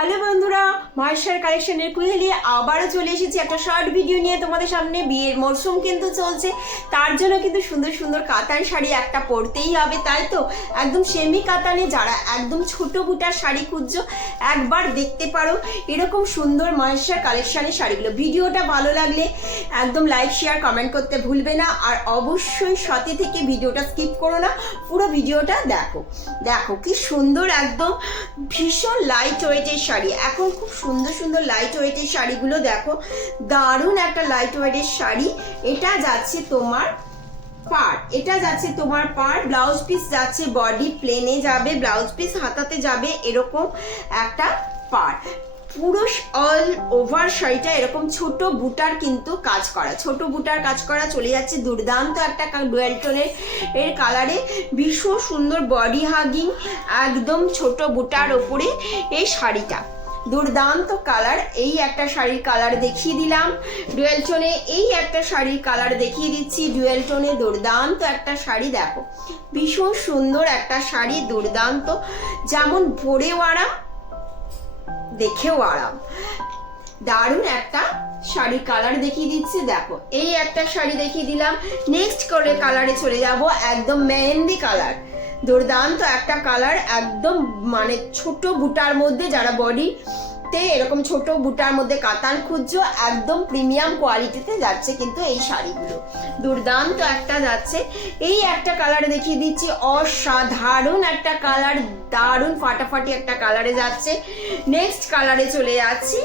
Hello বন্ধুরা, মহেশ্বর কালেকশনের কুহেলি আবারও চলে এসেছি একটা শর্ট ভিডিও নিয়ে তোমাদের সামনে। বিয়ের মরশুম কিন্তু চলছে, তার জন্য কিন্তু সুন্দর সুন্দর কাতান শাড়ি একটা পরতেই হবে, তাই তো একদম সেমি কাতানে যারা একদম ছোট বুটার শাড়ি খুঁজছো একবার দেখতে পারো এরকম সুন্দর মহেশ্বর কালেকশনের শাড়িগুলো। ভিডিওটা ভালো লাগলে একদম লাইক শেয়ার কমেন্ট করতে ভুলবে না, আর অবশ্যই সাথে থেকে ভিডিওটা স্কিপ করো না, পুরো ভিডিওটা দেখো। দেখো কি সুন্দর, একদম ভীষণ লাইট ওয়েটের শাড়ি। এখন খুব সুন্দর সুন্দর লাইট ওয়েটের শাড়িগুলো দেখো, দারুণ একটা লাইট ওয়েটের শাড়ি। এটা যাচ্ছে তোমার পাড়, এটা যাচ্ছে তোমার পাড়, ব্লাউজ পিস যাচ্ছে বডি প্লেনে যাবে, ব্লাউজ পিস হাতাতে যাবে এরকম একটা পাড়। পুরো অল ওভার শাড়িটা এরকম ছোট বুটার কিন্তু কাজ করা, ছোট বুটার কাজ করা চলে যাচ্ছে। দুর্দান্ত একটা ডুয়েল টোনের এর কালারে, ভীষণ সুন্দর বডি হাগিং, একদম ছোট বুটার ওপরে এই শাড়িটা, দুর্দান্ত কালার। এই একটা শাড়ির কালার দেখিয়ে দিলাম ডুয়েল টোনে, এই একটা শাড়ির কালার দেখিয়ে দিচ্ছি ডুয়েল টোনে। দুর্দান্ত একটা শাড়ি দেখো, ভীষণ সুন্দর একটা শাড়ি, দুর্দান্ত, যেমন পরেও আরাম দেখেও আরাম। দারুণ একটা শাড়ির কালার দেখিয়ে দিচ্ছি দেখো, এই একটা শাড়ি দেখিয়ে দিলাম। নেক্সট করে কালারে চলে যাব, একদম মেহেন্দি কালার, দুর্দান্ত একটা কালার, একদম মানে ছোট বুটার মধ্যে যারা বডিতে এরকম ছোট বুটার মধ্যে কাতান খুঁজছো, একদম প্রিমিয়াম কোয়ালিটিতে যাচ্ছে কিন্তু এই শাড়িগুলো, দুর্দান্ত একটা যাচ্ছে। এই একটা কালার দেখিয়ে দিচ্ছি, অসাধারণ একটা কালার, দারুণ ফাটাফাটি একটা কালারে যাচ্ছে। নেক্সট কালারে চলে যাচ্ছি।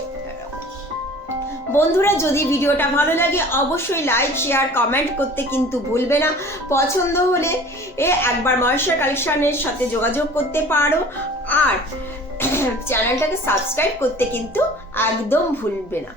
বন্ধুরা, যদি ভিডিওটা ভালো লাগে অবশ্যই লাইক শেয়ার কমেন্ট করতে কিন্তু ভুলবে না। পছন্দ হলে একবার মহেশ্বর কালেকশনের সাথে যোগাযোগ করতে পারো, আর চ্যানেলটাকে সাবস্ক্রাইব করতে কিন্তু একদম ভুলবে না।